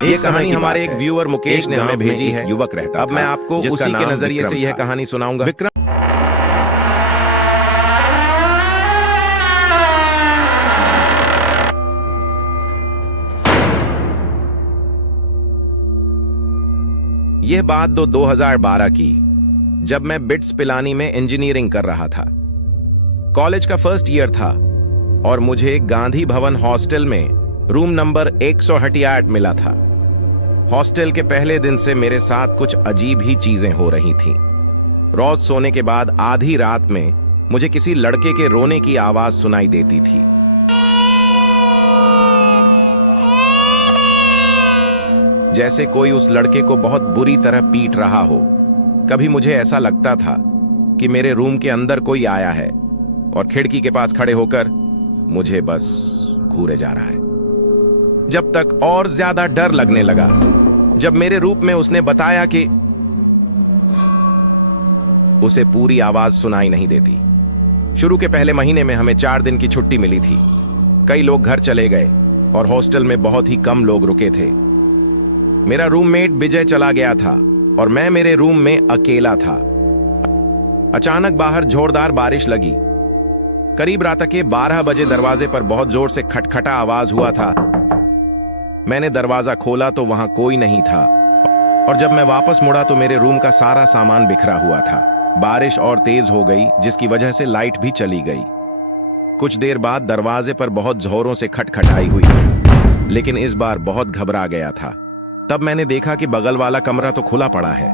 ये कहानी हमारे एक व्यूअर मुकेश ने हमें भेजी है। युवक रहता अब मैं आपको उसी के नजरिए से यह कहानी सुनाऊंगा। विक्रम यह बात 2012 की, जब मैं बिट्स पिलानी में इंजीनियरिंग कर रहा था। कॉलेज का फर्स्ट ईयर था और मुझे गांधी भवन हॉस्टल में रूम नंबर 168 मिला था। हॉस्टल के पहले दिन से मेरे साथ कुछ अजीब ही चीजें हो रही थीं। रोज सोने के बाद आधी रात में मुझे किसी लड़के के रोने की आवाज सुनाई देती थी। जैसे कोई उस लड़के को बहुत बुरी तरह पीट रहा हो। कभी मुझे ऐसा लगता था कि मेरे रूम के अंदर कोई आया है और खिड़की के पास खड़े होकर मुझे बस घूरे जा रहा है। जब तक और ज्यादा डर लगने लगा जब मेरे रूप में उसने बताया कि उसे पूरी आवाज सुनाई नहीं देती। शुरू के पहले महीने में हमें 4 दिन की छुट्टी मिली थी। कई लोग घर चले गए और हॉस्टल में बहुत ही कम लोग रुके थे। मेरा रूममेट विजय चला गया था और मैं मेरे रूम में अकेला था। अचानक बाहर जोरदार बारिश लगी। करीब रात के 12 बजे दरवाजे पर बहुत जोर से खटखटा आवाज हुआ था। मैंने दरवाजा खोला तो वहां कोई नहीं था और जब मैं वापस मुड़ा तो मेरे रूम का सारा सामान बिखरा हुआ था। बारिश और तेज हो गई जिसकी वजह से लाइट भी चली गई। कुछ देर बाद दरवाजे पर बहुत जोरों से खटखटाई हुई, लेकिन इस बार बहुत घबरा गया था। तब मैंने देखा कि बगल वाला कमरा तो खुला पड़ा है।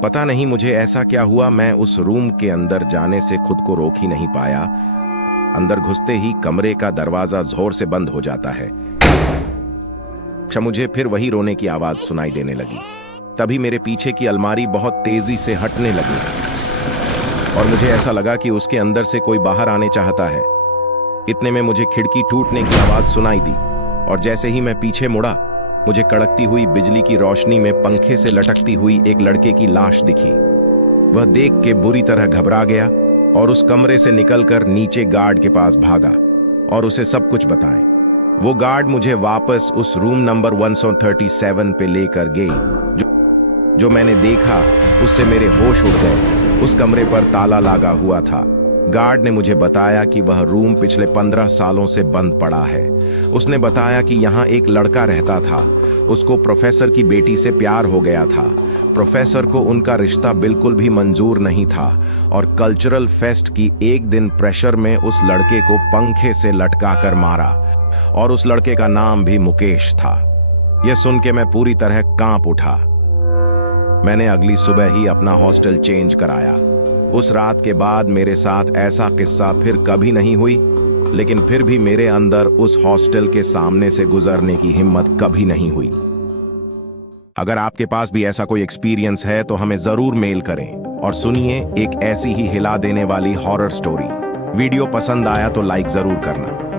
पता नहीं मुझे ऐसा क्या हुआ, मैं उस रूम के अंदर जाने से खुद को रोक ही नहीं पाया। अंदर घुसते ही कमरे का दरवाजा जोर से बंद हो जाता है। मुझे फिर वही रोने की आवाज सुनाई देने लगी। तभी मेरे पीछे की अलमारी बहुत तेजी से हटने लगी और मुझे ऐसा लगा कि उसके अंदर से कोई बाहर आने चाहता है। इतने में मुझे खिड़की टूटने की आवाज सुनाई दी और जैसे ही मैं पीछे मुड़ा मुझे कड़कती हुई बिजली की रोशनी में पंखे से लटकती हुई एक लड़के की लाश दिखी। वह देख के बुरी तरह घबरा गया और उस कमरे से निकलकर नीचे गार्ड के पास भागा और उसे सब कुछ बताएं। वो गार्ड मुझे वापस उस रूम नंबर 137 पे लेकर गई। जो मैंने देखा उससे मेरे होश उड़ गए। उस कमरे पर ताला लगा हुआ था। गार्ड ने मुझे बताया कि वह रूम पिछले 15 सालों से बंद पड़ा है। उसने बताया कि यहाँ एक लड़का रहता था। उसको प्रोफेसर की बेटी से प्यार हो गया था। प्रोफेसर को उनका रिश्ता बिल्कुल भी मंजूर नहीं था और कल्चरल फेस्ट की एक दिन प्रेशर में उस लड़के को पंखे से लटकाकर मारा और उस लड़के का नाम भी मुकेश था। यह सुन के मैं पूरी तरह कांप उठा। मैंने अगली सुबह ही अपना हॉस्टल चेंज कराया। उस रात के बाद मेरे साथ ऐसा किस्सा फिर कभी नहीं हुई, लेकिन फिर भी मेरे अंदर उस हॉस्टल के सामने से गुजरने की हिम्मत कभी नहीं हुई। अगर आपके पास भी ऐसा कोई एक्सपीरियंस है तो हमें जरूर मेल करें और सुनिए एक ऐसी ही हिला देने वाली हॉरर स्टोरी। वीडियो पसंद आया तो लाइक जरूर करना।